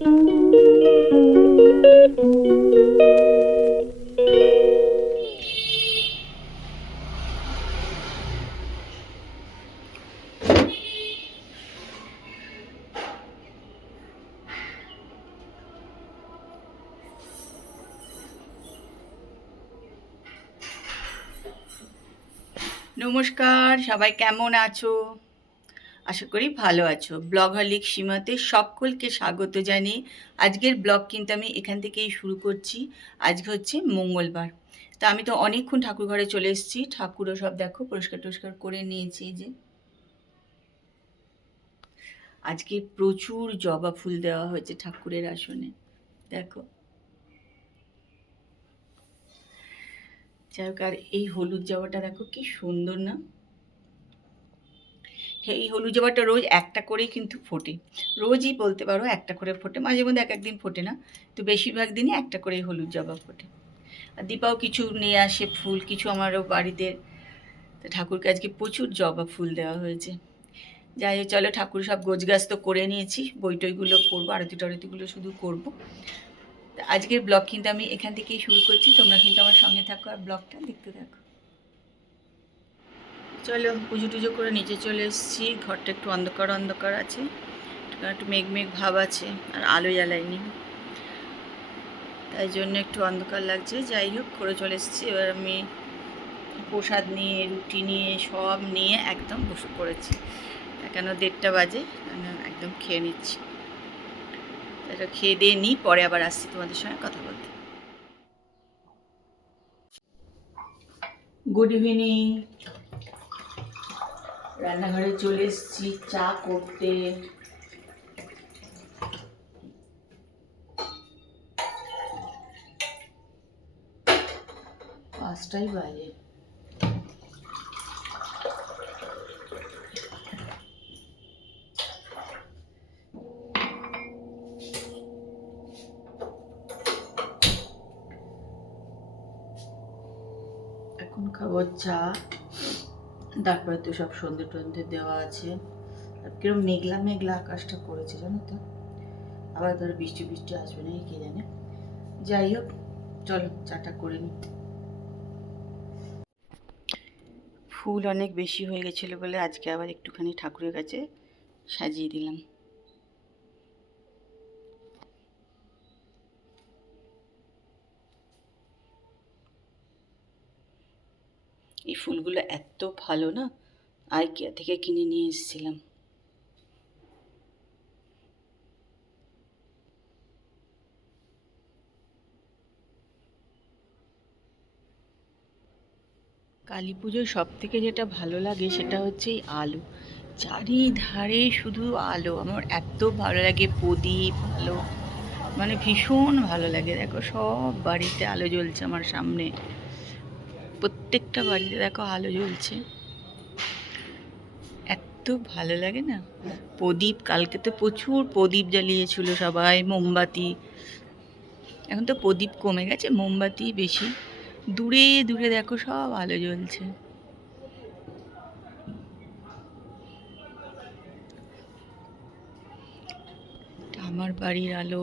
নমস্কার, সবাই কেমন আছো? আশা করি ভালো আছো। ব্লগহলিক সীমাতে সকলকে স্বাগত জানিয়ে আজকের ব্লগ কিন্তু আমি এখান থেকেই শুরু করছি। আজকে হচ্ছে মঙ্গলবার। তা আমি তো অনেকক্ষণ ঠাকুর ঘরে চলে এসেছি। ঠাকুরও সব দেখো পরিষ্কার টরিষ্কার করে নিয়েছি। যে আজকে প্রচুর জবা ফুল দেওয়া হয়েছে ঠাকুরের আসনে, দেখো। যাই হোক, আর এই হলুদ জবাটা দেখো কি সুন্দর না? এই হলুদ জবাটা রোজ একটা করেই কিন্তু ফোটে। রোজই বলতে পারো একটা করে ফোটে, মাঝে মধ্যে এক একদিন ফোটে না, তো বেশিরভাগ দিনই একটা করেই হলুদ জবা ফোটে। আর দীপাও কিছু নিয়ে আসে ফুল, কিছু আমারও বাড়িতে। তো ঠাকুরকে আজকে প্রচুর জবা ফুল দেওয়া হয়েছে। যাই হোক, চলো, ঠাকুর সব গোছগাছ তো করে নিয়েছি, বই টইগুলো করবো, আরতি টারতিগুলো শুধু করবো। তো আজকের ব্লগ কিন্তু আমি এখান থেকেই শুরু করছি, তোমরা কিন্তু আমার সঙ্গে থাকো আর ব্লগটা দেখতে থাকো। চলো, পুজো টুজো করে নিচে চলে এসেছি। ঘরটা একটু অন্ধকার অন্ধকার আছে, একটু মেঘ মেঘ ভাব আছে, আর আলো জ্বালাইনি, তাই জন্য একটু অন্ধকার লাগছে। যাই হোক, করে চলে এসেছি। এবার আমি প্রসাদ নিয়ে, রুটি নিয়ে, সব নিয়ে একদম বসে পড়েছি। কেন 1:30 বাজে, একদম খেয়ে নিচ্ছি। এটা খেয়ে দিয়ে নিই, পরে আবার আসছি তোমাদের সঙ্গে কথা বলতে। Good evening. রান্নাঘরে চলে এসেছি চা করতে। 5টাই বাজে। এখন খাবো চা, তারপরে তো সব সন্ধে টন্ধে দেওয়া আছে। আর কিরম মেঘলা মেঘলা আকাশটা করেছে জানো তো, আবার ধরো বৃষ্টি বৃষ্টি আসবে না কে জানে। যাই হোক, চলো চাটা করে নিই। ফুল অনেক বেশি হয়ে গেছিলো বলে আজকে আবার একটুখানি ঠাকুরের কাছে সাজিয়ে দিলাম। এই ফুলগুলো এত ভালো না, আইকিয়া থেকে কিনে নিয়ে এসেছিলাম। কালী পুজোর সব থেকে যেটা ভালো লাগে সেটা হচ্ছে এই আলো, চারিধারে শুধু আলো। আমার এত ভালো লাগে, প্রদীপ আলো, মানে ভীষণ ভালো লাগে। দেখো সব বাড়িতে আলো জ্বলছে আমার সামনে, প্রত্যেকটা বাড়িতে দেখো আলো জ্বলছে, এত ভালো লাগে না। প্রদীপ, কালকে তো প্রচুর প্রদীপ জ্বালিয়েছিল সবাই, মোমবাতি। এখন তো প্রদীপ কমে গেছে, মোমবাতি বেশি। দূরে দূরে দেখো সব আলো জ্বলছে। আমার বাড়ির আলো,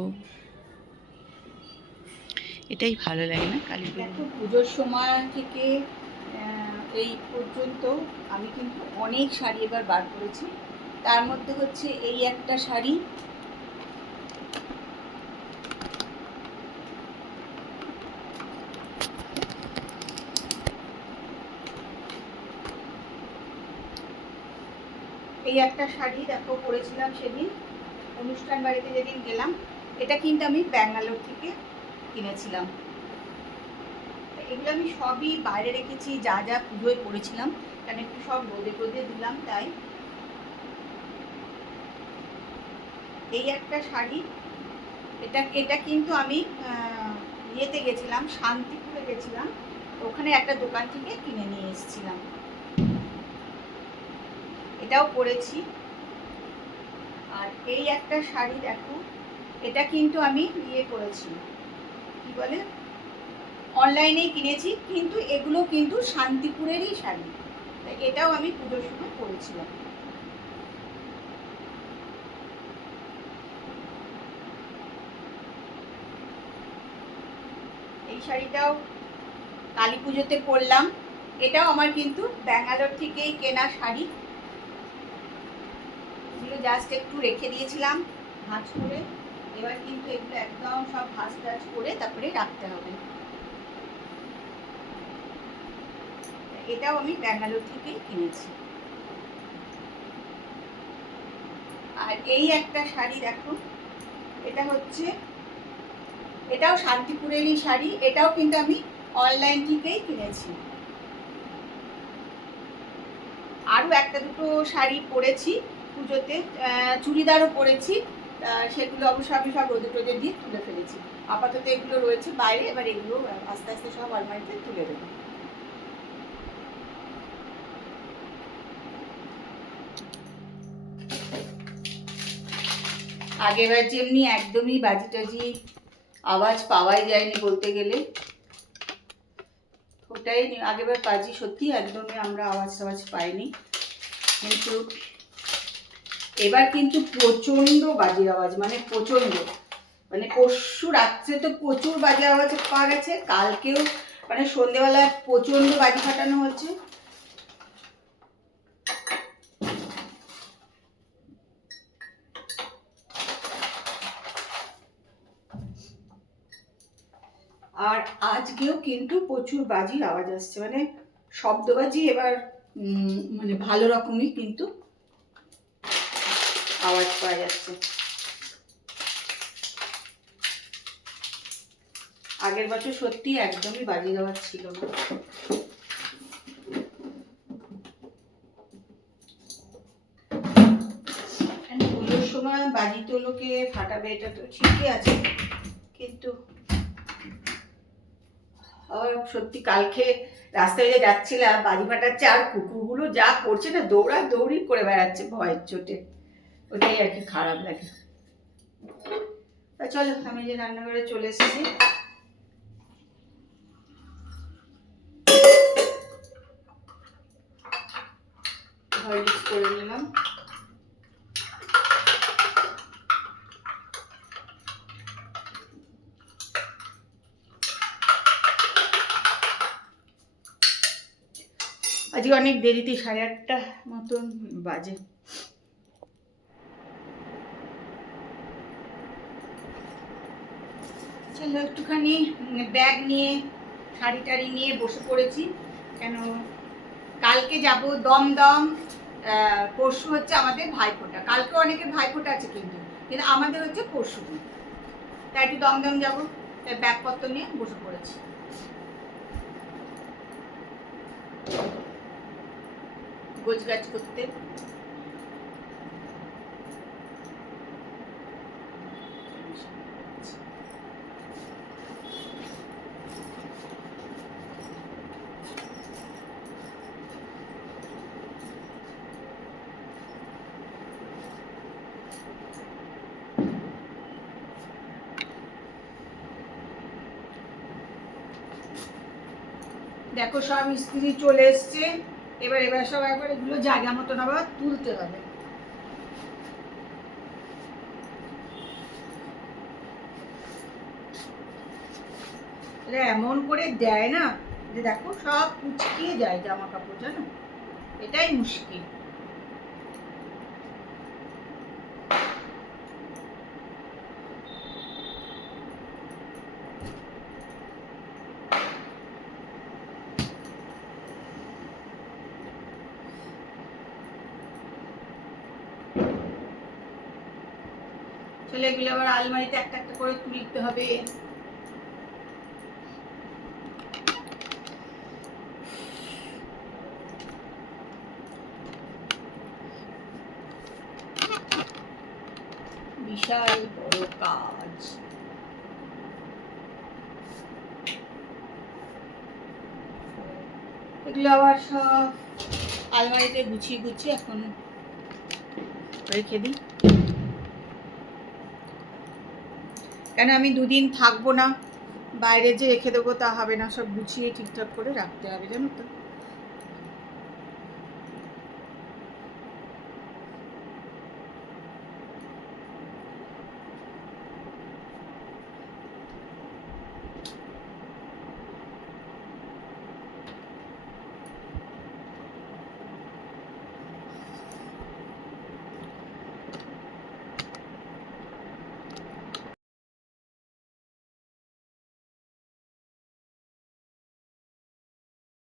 এটাই ভালো লাগে না কালী পুজো। পুজোর সময় থেকে এই পর্যন্ত আমি কিন্তু অনেক শাড়ি এবার বার করেছি। তার মধ্যে হচ্ছে এই একটা শাড়ি, এই একটা শাড়ি দেখো পরেছিলাম সেদিন অনুষ্ঠান বাড়িতে যেদিন গেলাম। এটা কিন্তু আমি ব্যাঙ্গালোর থেকে কিনেছিলাম। এগুলো আমি সবই বাইরে রেখেছি, যা যা পুজোয় পরেছিলাম, কারণ একটু সব রোদে রোদে দিলাম তাই। এই একটা শাড়ি, এটা এটা কিন্তু আমি ইয়েতে গেছিলাম, শান্তিপুরে গেছিলাম, ওখানে একটা দোকান থেকে কিনে নিয়ে এসেছিলাম। এটাও পরেছি। আর এই একটা শাড়ি দেখো, এটা কিন্তু আমি ইয়ে করেছি, কি বলে, অনলাইনেই কিনেছি, কিন্তু এগুলো কিন্তু শান্তিপুরেরই শাড়ি। এটাও আমি পুজোর সময় পরেছিলাম। এই শাড়িটাও কালী পুজোতে পরলাম। এটাও আমার কিন্তু ব্যাঙ্গালোর থেকেই কেনা শাড়ি। এগুলো জাস্ট একটু রেখে দিয়েছিলাম ভাঁজ করে। এবার কিন্তু এগুলো একদম সব ভাঁজ টাজ করে তারপরে রাখতে হবে। এটাও আমি ব্যাঙ্গালোর থেকেই কিনেছি। আর এই একটা শাড়ি দেখো, এটা হচ্ছে, এটাও শান্তিপুরেরই শাড়ি। এটাও কিন্তু আমি অনলাইন থেকেই কিনেছি। আরও একটা দুটো শাড়ি পরেছি পুজোতে, চুড়িদারও পরেছি। সেগুলো অবশ্য আমি সব রোদে টোদে দিয়ে তুলে ফেলেছি। আপাতত এগুলো রয়েছে বাইরে, এবার এগুলো আস্তে আস্তে সব আলমারিতে তুলে দেবো। আগেরবার যেমনি একদমই বাজি টাজি আওয়াজ পাওয়াই যায়নি বলতে গেলে, ওটাই আগেরবার বাজি সত্যি একদমই আমরা আওয়াজ টাওয়াজ পাইনি। কিন্তু এবার কিন্তু প্রচণ্ড বাজির আওয়াজ, মানে প্রচণ্ড, মানে পরশু রাত্রে তো প্রচুর বাজি আওয়াজ পাওয়া গেছে। কালকেও মানে সন্ধেবেলায় প্রচণ্ড বাজি ফাটানো হচ্ছে। আর আজকেও কিন্তু প্রচুর বাজির আওয়াজ আসছে, মানে শব্দবাজি এবার মানে ভালো রকমই কিন্তু আওয়াজ পাওয়া যাচ্ছে। আগের বছর সত্যি একদমই বাজির আওয়াজ ছিল না। পুজোর সময় বাজি তো লোকে ফাটাবে, এটা তো ঠিকই আছে, কিন্তু আর সত্যি কালকে রাস্তায় যে যাচ্ছিলাম বাজি ফাটাচ্ছে, আর কুকুরগুলো যা করছে না, দৌড়া দৌড়ি করে বেড়াচ্ছে ভয়ের চোটে। ওটাই আর কি খারাপ লাগে। চলো আমি যে রান্নাঘরে চলে এসেছি। হরলিক্স করে নিলাম। আজকে অনেক দেরিতে 8:30 মতন বাজে। চলো একটুখানি ব্যাগ নিয়ে শাড়ি টাড়ি নিয়ে বসে পড়েছি। কেন কালকে যাব দমদম। পরশু হচ্ছে আমাদের ভাইফোঁটা। কালকে অনেকের ভাইফোঁটা আছে, কিন্তু আমাদের হচ্ছে পরশু। তাই একটু দমদম যাবো, তাই ব্যাগপত্র নিয়ে বসে পড়েছি। গোছগাছ করতে। দেখো সব মিস্ত্রি চলে এসছে। এবার সব একবার এগুলো জায়গা মতন আবার তুলতে হবে। এটা এমন করে দেয় না যে দেখো সব কুচকিয়ে যায় জামা কাপড়, জানো, এটাই মুশকিল। চলে এগুলো আবার আলমারিতে একটা একটা করে তুলতে হবে। বিশাল বড় কাজ। এগুলো আবার সব আলমারিতে গুছিয়ে গুছিয়ে এখন রেখে দিই। কেন আমি দুদিন থাকবো না, বাইরে যে রেখে দেবো তা হবে না, সব গুছিয়ে ঠিকঠাক করে রাখতে হবে, জানো তো।